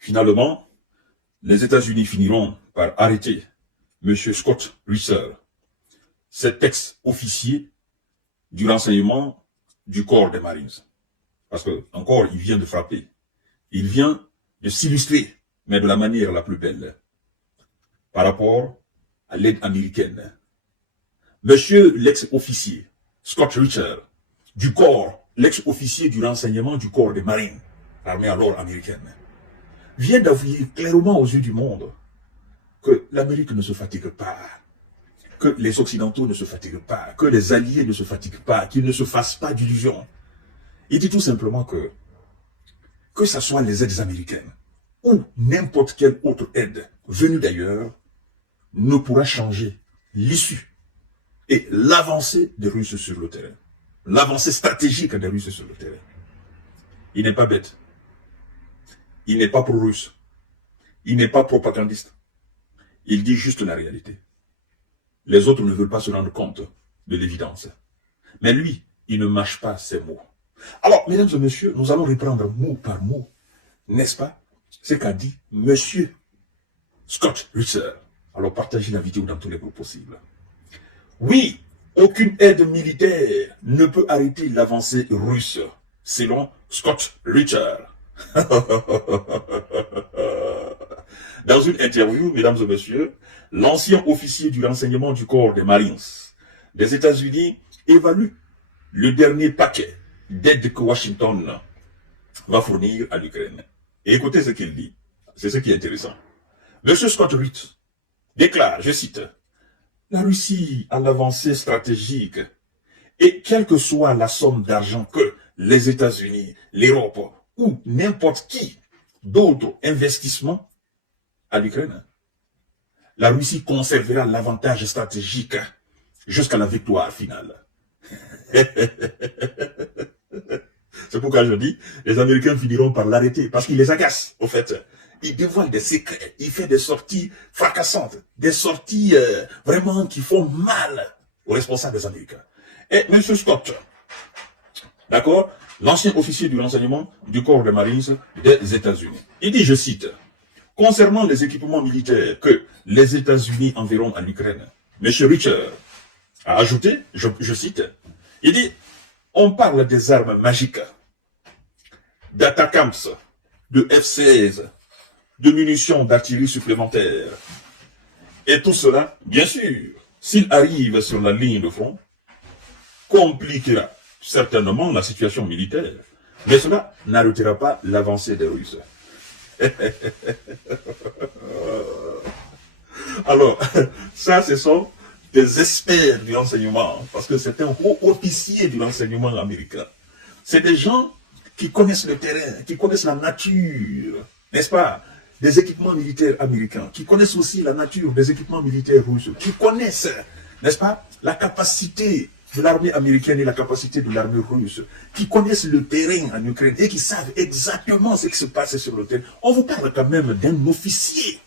Finalement, les États-Unis finiront par arrêter M. Scott Ritter, cet ex-officier du renseignement du corps des Marines. Parce que, encore, il vient de frapper. Il vient de s'illustrer, mais de la manière la plus belle, par rapport à l'aide américaine. Monsieur l'ex-officier, Scott Ritter, du corps, l'ex-officier du renseignement du corps des Marines, l'armée alors américaine, vient d'avouer clairement aux yeux du monde que l'Amérique ne se fatigue pas, que les Occidentaux ne se fatiguent pas, que les Alliés ne se fatiguent pas, qu'ils ne se fassent pas d'illusions. Il dit tout simplement que ce soit les aides américaines ou n'importe quelle autre aide venue d'ailleurs, ne pourra changer l'issue et l'avancée des Russes sur le terrain. L'avancée stratégique des Russes sur le terrain. Il n'est pas bête. Il n'est pas pro-russe. Il n'est pas propagandiste. Il dit juste la réalité. Les autres ne veulent pas se rendre compte de l'évidence. Mais lui, il ne mâche pas ses mots. Alors, mesdames et messieurs, nous allons reprendre mot par mot, n'est-ce pas, ce qu'a dit monsieur Scott Ritter. Alors, partagez la vidéo dans tous les groupes possibles. Oui, aucune aide militaire ne peut arrêter l'avancée russe, selon Scott Ritter. Dans une interview, mesdames et messieurs, l'ancien officier du renseignement du corps des Marines des États-Unis évalue le dernier paquet d'aide que Washington va fournir à l'Ukraine. Et écoutez ce qu'il dit, c'est ce qui est intéressant. Monsieur Scott Ritter déclare, je cite, « La Russie a l'avancée stratégique et quelle que soit la somme d'argent que les États-Unis, l'Europe ou n'importe qui d'autres investissements à l'Ukraine, la Russie conservera l'avantage stratégique jusqu'à la victoire finale. » C'est pourquoi je dis, les Américains finiront par l'arrêter, parce qu'il les agace, au fait. Il dévoile des secrets, il fait des sorties fracassantes, des sorties vraiment qui font mal aux responsables des Américains. Et M. Scott, d'accord, l'ancien officier du renseignement du corps des Marines des États-Unis, il dit, je cite, « Concernant les équipements militaires que les États-Unis enverront à l'Ukraine, M. Ritter a ajouté, je cite, il dit, on parle des armes magiques, d'ATACMS, de F-16, de munitions d'artillerie supplémentaires. Et tout cela, bien sûr, s'il arrive sur la ligne de front, compliquera certainement la situation militaire. Mais cela n'arrêtera pas l'avancée des Russes. Alors, ça, ce sont des experts du renseignement, parce que c'est un haut officier du renseignement américain. C'est des gens qui connaissent le terrain, qui connaissent la nature, n'est-ce pas, des équipements militaires américains, qui connaissent aussi la nature des équipements militaires russes, qui connaissent, n'est-ce pas, la capacité de l'armée américaine et la capacité de l'armée russe, qui connaissent le terrain en Ukraine et qui savent exactement ce qui se passe sur le terrain. On vous parle quand même d'un officier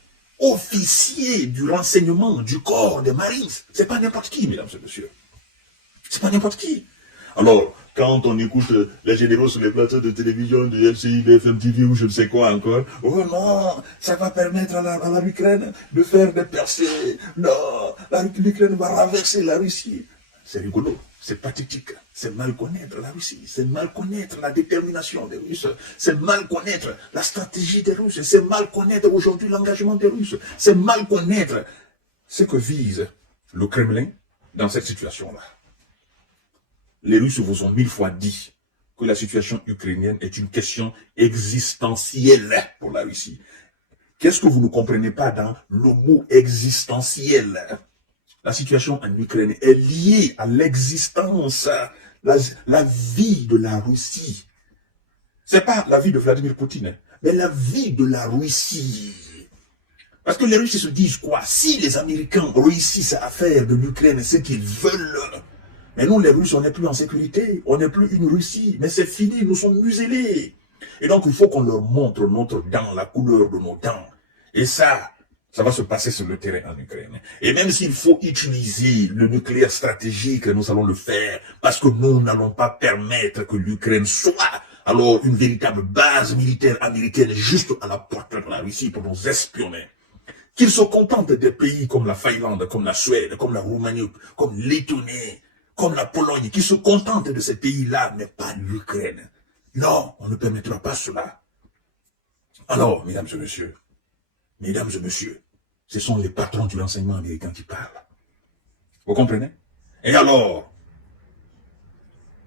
du renseignement du corps des Marines. C'est pas n'importe qui, mesdames et messieurs. C'est pas n'importe qui. Alors, quand on écoute les généraux sur les plateaux de télévision, de LCI, BFM TV ou je ne sais quoi encore, oh non, ça va permettre à l'Ukraine de faire des percées. Non, l'Ukraine va renverser la Russie. C'est rigolo, c'est pathétique, c'est mal connaître la Russie, c'est mal connaître la détermination des Russes, c'est mal connaître la stratégie des Russes, c'est mal connaître aujourd'hui l'engagement des Russes, c'est mal connaître ce que vise le Kremlin dans cette situation-là. Les Russes vous ont 1000 fois dit que la situation ukrainienne est une question existentielle pour la Russie. Qu'est-ce que vous ne comprenez pas dans le mot existentiel? La situation en Ukraine est liée à l'existence, la vie de la Russie. C'est pas la vie de Vladimir Poutine, mais la vie de la Russie. Parce que les Russes se disent quoi? Si les Américains réussissent à faire de l'Ukraine ce qu'ils veulent, mais nous les Russes, on n'est plus en sécurité, on n'est plus une Russie, mais c'est fini, nous sommes muselés. Et donc il faut qu'on leur montre notre dent, la couleur de nos dents. Et ça va se passer sur le terrain en Ukraine. Et même s'il faut utiliser le nucléaire stratégique, nous allons le faire, parce que nous n'allons pas permettre que l'Ukraine soit Alors, une véritable base militaire américaine juste à la porte de la Russie pour nous espionner. Qu'ils se contentent des pays comme la Finlande, comme la Suède, comme la Roumanie, comme l'Lettonie, comme la Pologne, qui se contentent de ces pays-là, mais pas l'Ukraine. Non, on ne permettra pas cela. Alors, mesdames et messieurs, ce sont les patrons du renseignement américain qui parlent. Vous comprenez? Et alors,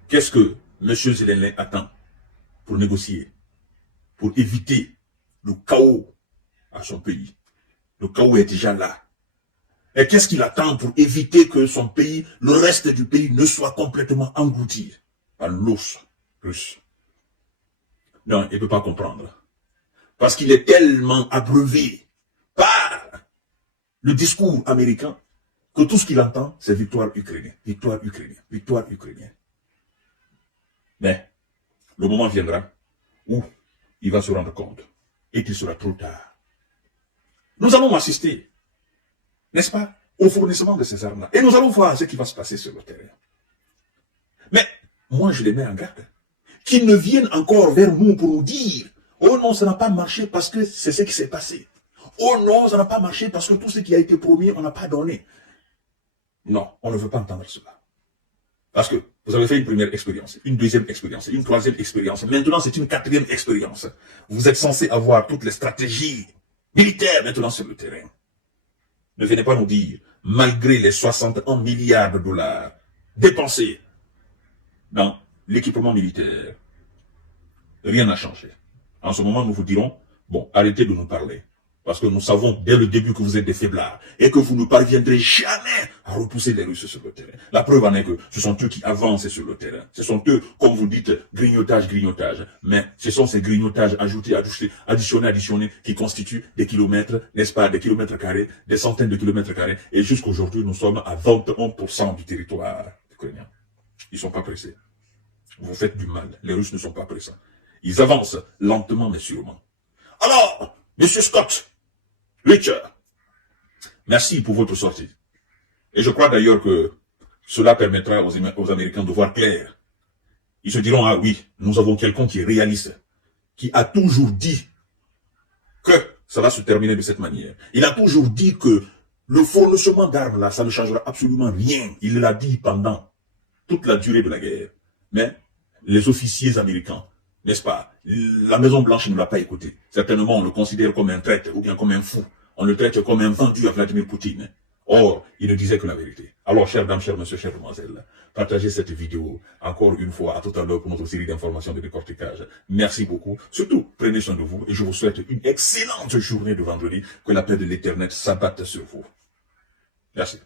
qu'est-ce que M. Zelensky attend pour négocier, pour éviter le chaos à son pays? Le chaos est déjà là. Et qu'est-ce qu'il attend pour éviter que son pays, le reste du pays, ne soit complètement englouti par l'os russe? Non, il ne peut pas comprendre. Parce qu'il est tellement abreuvé par le discours américain que tout ce qu'il entend, c'est victoire ukrainienne, victoire ukrainienne, victoire ukrainienne. Mais le moment viendra où il va se rendre compte et qu'il sera trop tard. Nous allons assister, n'est-ce pas, au fournissement de ces armes-là. Et nous allons voir ce qui va se passer sur le terrain. Mais moi, je les mets en garde. Qu'ils ne viennent encore vers nous pour nous dire « Oh non, ça n'a pas marché parce que c'est ce qui s'est passé. Oh non, ça n'a pas marché parce que tout ce qui a été promis, on n'a pas donné. » Non, on ne veut pas entendre cela. Parce que vous avez fait une première expérience, une deuxième expérience, une troisième expérience. Maintenant, c'est une quatrième expérience. Vous êtes censé avoir toutes les stratégies militaires maintenant sur le terrain. Ne venez pas nous dire, malgré les 61 milliards de dollars dépensés dans l'équipement militaire, rien n'a changé. En ce moment, nous vous dirons, bon, arrêtez de nous parler. Parce que nous savons dès le début que vous êtes des faiblards et que vous ne parviendrez jamais à repousser les Russes sur le terrain. La preuve en est que ce sont eux qui avancent sur le terrain. Ce sont eux, comme vous dites, grignotage. Mais ce sont ces grignotages additionnés qui constituent des kilomètres, n'est-ce pas, des kilomètres carrés, des centaines de kilomètres carrés. Et jusqu'aujourd'hui, nous sommes à 21% du territoire ukrainien. Ils ne sont pas pressés. Vous faites du mal. Les Russes ne sont pas pressés. Ils avancent lentement mais sûrement. Alors, Monsieur Scott Richard, merci pour votre sortie. Et je crois d'ailleurs que cela permettra aux Américains de voir clair. Ils se diront, ah oui, nous avons quelqu'un qui est réaliste, qui a toujours dit que ça va se terminer de cette manière. Il a toujours dit que le fournissement d'armes là, ça ne changera absolument rien. Il l'a dit pendant toute la durée de la guerre. Mais les officiers américains, n'est-ce pas, la Maison-Blanche ne l'a pas écouté. Certainement, on le considère comme un traître ou bien comme un fou. On le traite comme un vendu à Vladimir Poutine. Or, il ne disait que la vérité. Alors, chers dames, chers messieurs, chères demoiselles, partagez cette vidéo encore une fois à tout à l'heure pour notre série d'informations de décortiquage. Merci beaucoup. Surtout, prenez soin de vous et je vous souhaite une excellente journée de vendredi. Que la paix de l'Éternel s'abatte sur vous. Merci.